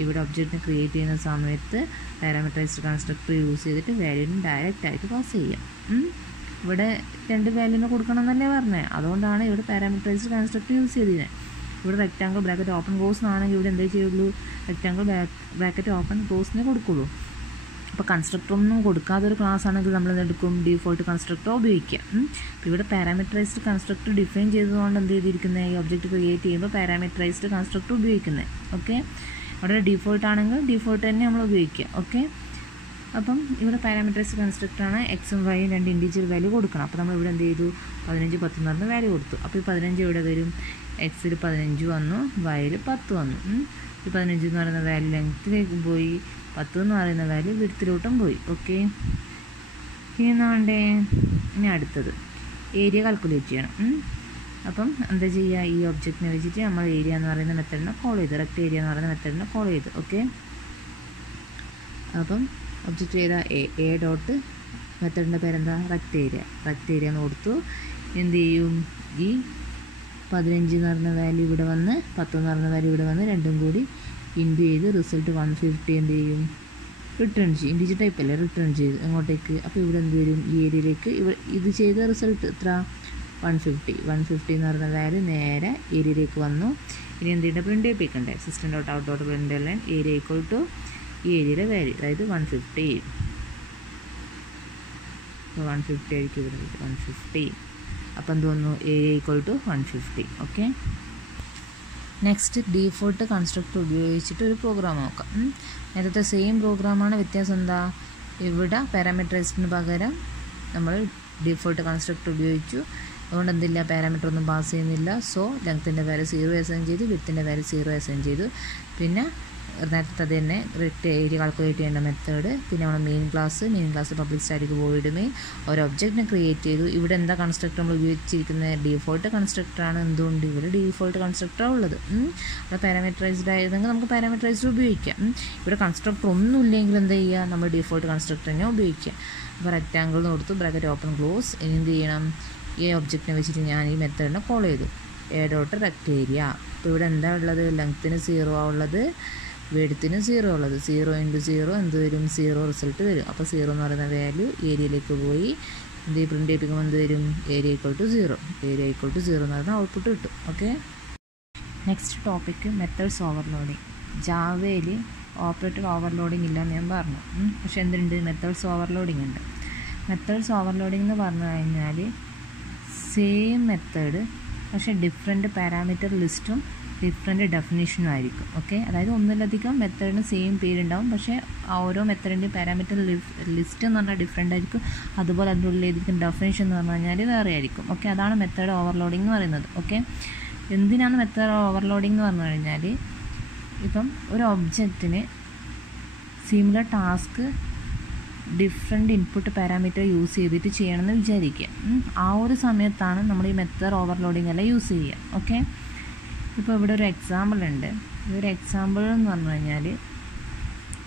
ഇവിടെ ഒബ്ജക്റ്റിനെ ക്രിയേറ്റ് ചെയ്യുന്ന സമയത്ത് പാരാമീറ്ററൈസ്ഡ് കൺസ്ട്രക്ടർ യൂസ് ചെയ്തിട്ട് വാല്യൂവിന് ഡയറക്റ്റ് ആയിട്ട് പാസ് ചെയ്യാം. ഇവിടെ 2 വാല്യൂവിനെ കൊടുക്കണം എന്നല്ലേ പറഞ്ഞത്. അതുകൊണ്ടാണ് ഇവിടെ പാരാമീറ്ററൈസ്ഡ് കൺസ്ട്രക്ടർ യൂസ് ചെയ്തത്. ഇവിടെ റെക്റ്റാങ്കിൾ ബ്രാക്കറ്റ് ഓപ്പൺ ക്ലോസ് എന്നാണെങ്കിൽ ഇവിടെ എന്തേ ചെയ്യുള്ളൂ? റെക്റ്റാങ്കിൾ ബ്രാക്കറ്റ് ഓപ്പൺ ക്ലോസിനെ കൊടുക്കുള്ളൂ. അപ്പോൾ കൺസ്ട്രക്ടർ ഒന്നും കൊടുക്കാതെ ഒരു ക്ലാസ് ആണെങ്കിൽ നമ്മൾ എന്തെടുക്കും? ഡിഫോൾട്ട് കൺസ്ട്രക്ടർ ഉപയോഗിക്കുക. അപ്പോൾ ഇവിടെ പാരാമീറ്ററൈസ്ഡ് കൺസ്ട്രക്ടർ ഡിഫൈൻ ചെയ്തതുകൊണ്ട് എന്ത് ചെയ്തിരിക്കുന്നത്? ഈ ഒബ്ജക്റ്റ് ക്രിയേറ്റ് ചെയ്യുമ്പോൾ പാരാമീറ്ററൈസ്ഡ് കൺസ്ട്രക്ടർ ഉപയോഗിക്കുന്നത്. ഓക്കെ, ഇവിടെ ഡിഫോൾട്ട് ആണെങ്കിൽ ഡിഫോൾട്ട് തന്നെ നമ്മൾ ഉപയോഗിക്കുക. ഓക്കെ, അപ്പം ഇവിടെ പാരാമീറ്ററൈസ്ഡ് കൺസ്ട്രക്ടറാണ്. എക്സും വൈയും 2 ഇൻറ്റീജർ വാല്യൂ കൊടുക്കണം. അപ്പോൾ നമ്മൾ ഇവിടെ എന്ത് ചെയ്തു? 15, 10 എന്ന് പറഞ്ഞ വാല്യൂ കൊടുത്തു. അപ്പോൾ ഈ 15 ഇവിടെ വരും. എക്സിൽ 15 വന്നു, വൈയിൽ 10 വന്നു. ഈ 15 എന്ന് പറയുന്ന വാല്യൂ ലെങ്ത്തിലേക്ക് പോയി, 10 എന്ന് പറയുന്ന വാല്യൂ വിഡ്ത്തിലോട്ടും പോയി. ഓക്കെ, ഇനി വേണ്ടേ? ഇനി അടുത്തത് ഏരിയ കാൽക്കുലേറ്റ് ചെയ്യണം. അപ്പം എന്താ ചെയ്യുക? ഈ ഒബ്ജക്റ്റിനെ വെച്ചിട്ട് നമ്മൾ ഏരിയ എന്ന് പറയുന്ന മെത്തേഡിനെ കോൾ ചെയ്ത്, റെക്റ്റ് ഏരിയ എന്ന് പറയുന്ന മെത്തേഡിനെ കോൾ ചെയ്ത്. ഓക്കെ, അപ്പം ഒബ്ജക്റ്റ് ചെയ്ത എ ഡോട്ട് മെത്തേഡിൻ്റെ പേരെന്താ? റെക്റ്റ് ഏരിയ എന്ന് കൊടുത്തു. എന്ത് ചെയ്യും? ഈ 15 എന്ന് പറഞ്ഞ വാല്യൂ ഇവിടെ വന്ന് 10 എന്ന് പറഞ്ഞ വാല്യൂ ഇവിടെ വന്ന് രണ്ടും കൂടി ഇൻറ്റു ചെയ്ത് റിസൾട്ട് 150 എന്ത് ചെയ്യും? റിട്ടേൺ ചെയ്യും. ഇൻറ്റീജർ ടൈപ്പ് അല്ലേ? റിട്ടേൺ ചെയ്ത് എങ്ങോട്ടേക്ക്? അപ്പോൾ ഇവിടെ എന്ത് വരും? ഈ ഏരിയയിലേക്ക് ഇത് ചെയ്ത റിസൾട്ട് എത്ര? 150 എന്ന് പറയുന്ന വാല്യൂ നേരെ ഏരിയയിലേക്ക് വന്നു. ഇനി എന്തിൻ്റെ പ്രിൻ്റ് ചെയ്യിപ്പിക്കണ്ടേ? System dot out dot print line area equal to ഈ ഏരിയയുടെ വാല്യൂ, അതായത് 150. 150 ആയിരിക്കും ഇവിടെ 150. അപ്പം എന്ത് വന്നു? Area equal to 150. Okay. Next default constructor ഉപയോഗിച്ചിട്ട് ഒരു പ്രോഗ്രാം നോക്കാം. നേരത്തെ സെയിം പ്രോഗ്രാമാണ്, വ്യത്യാസം എന്താ? ഇവിടെ പാരാമീറ്ററൈസ്ഡിന് പകരം നമ്മൾ ഡീഫോൾട്ട് കൺസ്ട്രക്ടർ ഉപയോഗിച്ചു. അതുകൊണ്ട് എന്തില്ല, പാരാമീറ്റർ ഒന്നും പാസ് ചെയ്യുന്നില്ല. സോ ലെങ്ത്തിൻ്റെ വാല്യൂ 0 അസൈൻ ചെയ്തു, വിഡ്ത്തിൻ്റെ വാല്യൂ 0 അസൈൻ ചെയ്തു. പിന്നെ നേരത്തെ തന്നെ ഏരിയ കാൽക്കുലേറ്റ് ചെയ്യേണ്ട മെത്തേഡ്, പിന്നെ നമ്മൾ main class public static void main, ഒരു ഒബ്ജക്റ്റിനെ ക്രിയേറ്റ് ചെയ്തു. ഇവിടെ എന്താ കൺസ്ട്രക്ടർ നമ്മൾ ഉപയോഗിച്ചിരിക്കുന്നത്? ഡീഫോൾട്ട് കൺസ്ട്രക്ടറാണ്. എന്തുകൊണ്ട്? ഇവിടെ ഡീഫോൾട്ട് കൺസ്ട്രക്ടറാണ് ഉള്ളത്. ഇവിടെ പാരാമീറ്ററൈസ്ഡ് ആയതെങ്കിൽ നമുക്ക് പാരാമീറ്ററൈസ്ഡ് ഉപയോഗിക്കാം. ഇവിടെ കൺസ്ട്രക്ടർ ഒന്നും ഇല്ലെങ്കിൽ എന്ത് ചെയ്യുക? നമ്മൾ ഡീഫോൾട്ട് കൺസ്ട്രക്ടർ തന്നെ ഉപയോഗിക്കുക. അപ്പോൾ റെക്റ്റാങ്കിൾ കൊടുത്തു, ബ്രാക്കറ്റ് ഓപ്പൺ ക്ലോസ്. ഇനി എന്ത് ചെയ്യണം? ഈ ഒബ്ജക്റ്റിനെ വെച്ചിട്ട് ഞാൻ ഈ മെത്തേഡിനെ കോൾ ചെയ്തു, എ ഡോട്ട് റെക്റ്റ് ഏരിയ. അപ്പോൾ ഇവിടെ എന്താ ഉള്ളത്? ലെങ്ത്തിന് 0 ആ ഉള്ളത്, വെഡ്ത്തിന് 0 ഉള്ളത്. 0 × 0 എന്ത് വരും? 0 റിസൾട്ട് വരും. അപ്പോൾ 0 എന്ന് പറയുന്ന വാല്യൂ ഏരിയയിലേക്ക് പോയി എന്ത് പ്രിൻ്റ് ചെയ്യിപ്പിക്കുമ്പോൾ എന്ത് വരും? Area equal to 0. Area equal to 0 എന്ന് പറയുന്ന ഔട്ട്പുട്ട് കിട്ടും. Okay. Next topic methods overloading. ജാവയിൽ ഓപ്പറേറ്റർ ഓവർലോഡിങ് ഇല്ലെന്ന് ഞാൻ പറഞ്ഞു. പക്ഷെ എന്തുണ്ട്? മെത്തേഡ്സ് ഓവർലോഡിങ് ഉണ്ട്. മെത്തേഡ്സ് ഓവർലോഡിങ് എന്ന് പറഞ്ഞു കഴിഞ്ഞാൽ സെയിം മെത്തേഡ് പക്ഷേ ഡിഫറെൻറ്റ് പാരാമീറ്റർ ലിസ്റ്റും ഡിഫറെൻറ്റ് ഡെഫിനേഷനും ആയിരിക്കും. ഓക്കെ. അതായത് ഒന്നിലധികം മെത്തേഡിന് സെയിം പേരുണ്ടാവും, പക്ഷേ ഓരോ മെത്തേഡിൻ്റെയും പാരാമീറ്റർ ലിസ്റ്റ് എന്ന് പറഞ്ഞാൽ ഡിഫറെൻ്റ് ആയിരിക്കും. അതുപോലെ അതിൻ്റെ ഉള്ളിലേക്കും ഡെഫിനേഷൻ എന്ന് പറഞ്ഞു കഴിഞ്ഞാൽ വേറെ ആയിരിക്കും. ഓക്കെ. അതാണ് മെത്തേഡ് ഓവർലോഡിങ് എന്ന് പറയുന്നത്. ഓക്കെ. എന്തിനാണ് മെത്തേഡ് ഓവർലോഡിങ് എന്ന് പറഞ്ഞു കഴിഞ്ഞാൽ, ഇപ്പം ഒരു ഒബ്ജക്റ്റിന് similar task different input parameter use ചെയ്തിട്ട് ചെയ്യണമെന്ന് വിചാരിക്കുക. ആ ഒരു സമയത്താണ് നമ്മൾ ഈ മെത്തേഡ് ഓവർലോഡിങ് എല്ലാം യൂസ് ചെയ്യുക. ഓക്കെ. ഇപ്പോൾ ഇവിടെ ഒരു എക്സാമ്പിൾ ഉണ്ട്. ഈ ഒരു എക്സാമ്പിൾ എന്ന് പറഞ്ഞു കഴിഞ്ഞാൽ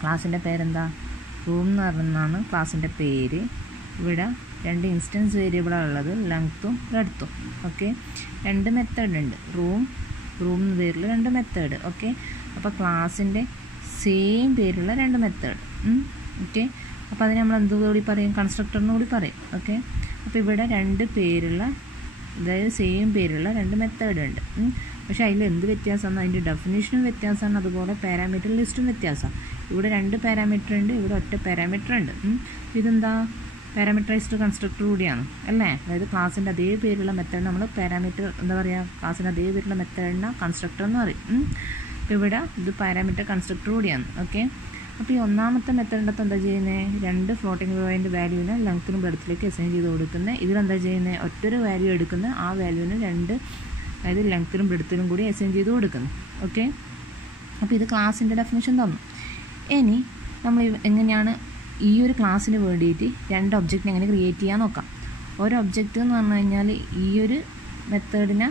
ക്ലാസ്സിൻ്റെ പേരെന്താ? റൂം എന്ന് പറയുന്നതാണ് ക്ലാസ്സിൻ്റെ പേര്. ഇവിടെ 2 ഇൻസ്റ്റൻസ് വേരിയബിളാണ് ഉള്ളത്, ലെങ്ത്തും ബ്രെഡ്ത്തും. ഓക്കെ. 2 മെത്തേഡ് ഉണ്ട്. റൂം എന്ന പേരിൽ 2 മെത്തേഡ്. ഓക്കെ. അപ്പോൾ ക്ലാസ്സിൻ്റെ സെയിം പേരുള്ള 2 മെത്തേഡ്. ഓക്കെ. അപ്പോൾ അതിന് നമ്മൾ എന്തുകൂടി പറയും? കൺസ്ട്രക്ടറിന് കൂടി പറയും. ഓക്കെ. അപ്പോൾ ഇവിടെ 2 പേരുള്ള, അതായത് സെയിം പേരുള്ള 2 മെത്തേഡ് ഉണ്ട്. പക്ഷേ അതിൽ എന്ത് വ്യത്യാസമാണ്? അതിൻ്റെ ഡെഫിനേഷനും വ്യത്യാസമാണ്, അതുപോലെ പാരാമീറ്റർ ലിസ്റ്റും വ്യത്യാസമാണ്. ഇവിടെ 2 പാരാമീറ്റർ ഉണ്ട്, ഇവിടെ ഒറ്റ പാരാമീറ്റർ ഉണ്ട്. ഇതെന്താ? പാരാമീറ്ററൈസ്ഡ് കൺസ്ട്രക്ടർ കൂടിയാണ് അല്ലേ? അതായത് ക്ലാസ്സിൻ്റെ അതേ പേരുള്ള മെത്തേഡ് നമ്മൾ പാരാമീറ്റർ എന്താ പറയുക? ക്ലാസ്സിൻ്റെ അതേ പേരുള്ള മെത്തേഡിനെ കൺസ്ട്രക്ടർ എന്ന് പറയും. അപ്പോൾ ഇവിടെ ഇത് പാരാമീറ്റർ കൺസ്ട്രക്ടർ കൂടിയാണ്. ഓക്കെ. അപ്പോൾ ഈ ഒന്നാമത്തെ മെത്തേഡിൻ്റെ അകത്ത് എന്താ ചെയ്യുന്നത്? 2 ഫ്ലോട്ടിംഗ് പോയിൻ്റ് വാല്യൂവിനെ ലെങ്ത്തിനും ബ്രെഡ്ത്തിലേക്ക് അസൈൻ ചെയ്ത് കൊടുക്കുന്നത്. ഇതിലെന്താ ചെയ്യുന്നത്? ഒറ്റൊരു വാല്യൂ എടുക്കുന്ന ആ വാല്യൂവിന് 2, അതായത് ലെങ്ത്തിനും ബ്രെഡ്ത്തിനും കൂടി അസൈൻ ചെയ്ത് കൊടുക്കുന്നു. ഓക്കെ. അപ്പോൾ ഇത് ക്ലാസ്സിൻ്റെ ഡെഫിനേഷൻ തന്നു. ഇനി നമ്മൾ എങ്ങനെയാണ് ഈ ഒരു ക്ലാസ്സിന് വേണ്ടിയിട്ട് 2 ഒബ്ജക്റ്റിനെ എങ്ങനെ ക്രിയേറ്റ് ചെയ്യാൻ നോക്കാം. ഒരു ഒബ്ജക്റ്റ് എന്ന് പറഞ്ഞു കഴിഞ്ഞാൽ ഈ ഒരു മെത്തേഡിനെ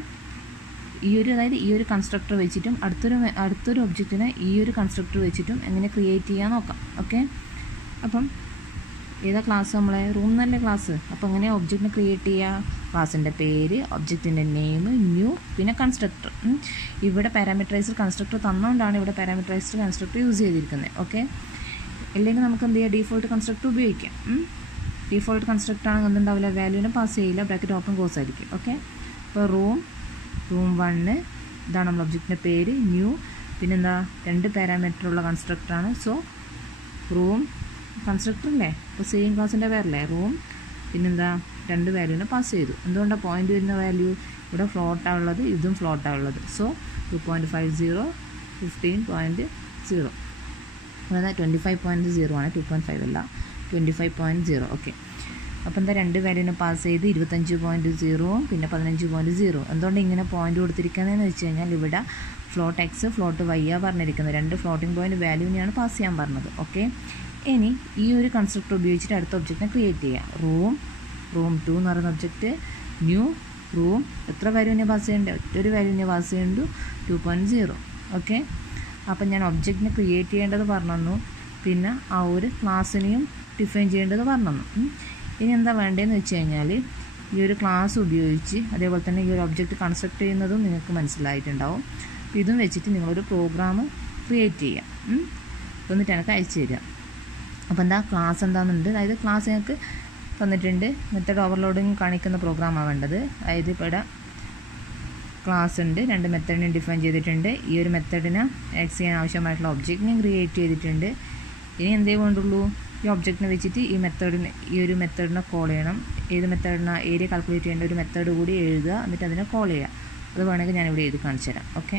അതായത് ഈ ഒരു കൺസ്ട്രക്ടർ വെച്ചിട്ടും അടുത്തൊരു ഒബ്ജക്റ്റിനെ ഈ ഒരു കൺസ്ട്രക്ടർ വെച്ചിട്ടും എങ്ങനെ ക്രിയേറ്റ് ചെയ്യാൻ നോക്കാം. ഓക്കെ. അപ്പം ഏതാ ക്ലാസ്? നമ്മളെ റൂം നല്ല ക്ലാസ്. അപ്പോൾ എങ്ങനെ ഒബ്ജക്റ്റിനെ ക്രിയേറ്റ് ചെയ്യുക? ക്ലാസ്സിൻ്റെ പേര്, ഒബ്ജക്റ്റിൻ്റെ നെയിം, ന്യൂ, പിന്നെ കൺസ്ട്രക്ടർ. ഇവിടെ പാരാമീറ്ററൈസ്ഡ് കൺസ്ട്രക്ടർ തന്നുകൊണ്ടാണ് ഇവിടെ പാരാമീറ്ററൈസ്ഡ് കൺസ്ട്രക്ടർ യൂസ് ചെയ്തിരിക്കുന്നത്. ഓക്കെ. അല്ലെങ്കിൽ നമുക്ക് എന്ത് ചെയ്യാം? ഡീഫോൾട്ട് കൺസ്ട്രക്ടർ ഉപയോഗിക്കാം. ഡീഫോൾട്ട് കൺസ്ട്രക്ടർ ആണെങ്കിൽ എന്തുണ്ടാവില്ല? വാല്യൂവിനെ പാസ് ചെയ്യില്ല, ബ്രാക്കറ്റ് ഓപ്പൺ ക്ലോസ് ആയിരിക്കും. ഓക്കെ. അപ്പോൾ റൂം 1 ഇതാണ് നമ്മൾ ഒബ്ജക്റ്റിൻ്റെ പേര്, ന്യൂ, പിന്നെന്താ 2 പാരാമീറ്ററുള്ള കൺസ്ട്രക്ടറാണ്. സോ റൂം കൺസ്ട്രക്ടർ അല്ലേ? അപ്പോൾ സെയിം ക്ലാസ്സിൻ്റെ പേരല്ലേ റൂം, പിന്നെന്താ 2 വാല്യൂവിനെ പാസ് ചെയ്തു. എന്തുകൊണ്ടാണ് പോയിൻ്റ് വരുന്ന വാല്യൂ? ഇവിടെ ഫ്ലോട്ടാണ് ഉള്ളത്, ഇതും ഫ്ലോട്ടാണ് ഉള്ളത്. സോ 2.50 15.0 അതായത് 25.0 ആണ്, 2.5 അല്ല, 25.0. ഓക്കെ. അപ്പോൾ എന്താ 2 വാല്യൂവിനെ പാസ് ചെയ്ത് 25.0 പിന്നെ 15.0. എന്തുകൊണ്ട് ഇങ്ങനെ പോയിൻ്റ് കൊടുത്തിരിക്കുന്നതെന്ന് വെച്ച് കഴിഞ്ഞാൽ ഇവിടെ ഫ്ലോട്ട് എക്സ് ഫ്ലോട്ട് വൈ ആ പറഞ്ഞിരിക്കുന്നത്. 2 ഫ്ലോട്ടിംഗ് പോയിൻ്റ് വാല്യൂവിനെയാണ് പാസ് ചെയ്യാൻ പറഞ്ഞത്. ഓക്കെ. ഇനി ഈ ഒരു കൺസ്ട്രക്ടർ ഉപയോഗിച്ചിട്ട് അടുത്ത ഒബ്ജക്റ്റിനെ ക്രിയേറ്റ് ചെയ്യുക. റൂം 2 എന്ന് പറയുന്ന ഒബ്ജക്റ്റ്, ന്യൂ റൂം എത്ര വാല്യൂവിനെ പാസ് ചെയ്യേണ്ടത്? ഒറ്റൊരു വാല്യൂവിനെ പാസ് ചെയ്യേണ്ടു, 2.0. ഓക്കെ. അപ്പം ഞാൻ ഒബ്ജക്റ്റിനെ ക്രിയേറ്റ് ചെയ്യേണ്ടത് പറഞ്ഞു, പിന്നെ ആ ഒരു ക്ലാസ്സിനെയും ഡിഫൈൻ ചെയ്യേണ്ടത് പറഞ്ഞു. ഇനി എന്താ വേണ്ടതെന്ന് വെച്ച് കഴിഞ്ഞാൽ ഈ ഒരു ക്ലാസ് ഉപയോഗിച്ച് അതേപോലെ തന്നെ ഈ ഒരു ഒബ്ജക്റ്റ് കൺസ്ട്രക്ട് ചെയ്യുന്നതും നിങ്ങൾക്ക് മനസ്സിലായിട്ടുണ്ടാവും. അപ്പോൾ ഇതും വെച്ചിട്ട് നിങ്ങളൊരു പ്രോഗ്രാം ക്രിയേറ്റ് ചെയ്യുക, എന്നിട്ട് എനിക്ക് അയച്ചു തരിക. അപ്പോൾ എന്താ ക്ലാസ് എന്താണെന്നുണ്ട്, അതായത് ക്ലാസ് ഞങ്ങൾക്ക് തന്നിട്ടുണ്ട്. മെത്തേഡ് ഓവർലോഡിങ് കാണിക്കുന്ന പ്രോഗ്രാമാണ് വേണ്ടത്. അതായത് ഇപ്പോൾ ഇവിടെ ക്ലാസ് ഉണ്ട്, 2 മെത്തേഡിനെ ഡിഫൈൻ ചെയ്തിട്ടുണ്ട്. ഈ ഒരു മെത്തേഡിന് ആക്സസ് ചെയ്യാൻ ആവശ്യമായിട്ടുള്ള ഒബ്ജക്റ്റിനെ ക്രിയേറ്റ് ചെയ്തിട്ടുണ്ട്. ഇനി എന്തേ വേണ്ടുള്ളൂ, ഈ ഒബ്ജക്റ്റിനെ വെച്ചിട്ട് ഈ ഒരു മെത്തേഡിനെ കോൾ ചെയ്യണം. ഏത് മെത്തേഡിനാ? ഏരിയ കാൽക്കുലേറ്റ് ചെയ്യേണ്ട ഒരു മെത്തേഡ് കൂടി എഴുതുക, എന്നിട്ട് അതിനെ കോൾ ചെയ്യുക. അത് വേണമെങ്കിൽ ഞാനിവിടെ എഴുതി കാണിച്ചു തരാം. ഓക്കെ,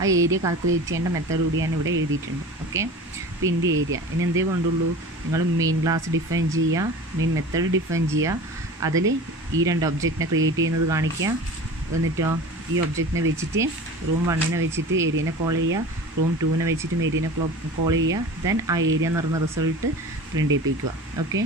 ആ ഏരിയ കാൽക്കുലേറ്റ് ചെയ്യേണ്ട മെത്തേഡ് കൂടി ഞാൻ ഇവിടെ എഴുതിയിട്ടുണ്ട്. ഓക്കെ, അപ്പോൾ ഇതിൻ്റെ ഏരിയ ഇനി എന്തേ വേണ്ടുള്ളൂ, നിങ്ങൾ മെയിൻ ക്ലാസ് ഡിഫൈൻ ചെയ്യുക, മെയിൻ മെത്തേഡ് ഡിഫൈൻ ചെയ്യുക, അതിൽ ഈ 2 ഒബ്ജക്റ്റിനെ ക്രിയേറ്റ് ചെയ്യുന്നത് കാണിക്കുക. എന്നിട്ടോ ഈ ഒബ്ജക്റ്റിനെ വെച്ചിട്ട് റൂം 1നെ വെച്ചിട്ട് ഏരിയനെ കോൾ ചെയ്യുക, റൂം 2നെ വെച്ചിട്ടും ഏരിയനെ കോൾ ചെയ്യുക. ദെൻ ആ ഏരിയ എന്ന് പറയുന്ന റിസൾട്ട് പ്രിൻ്റ് ചെയ്യിപ്പിക്കുക. ഓക്കെ.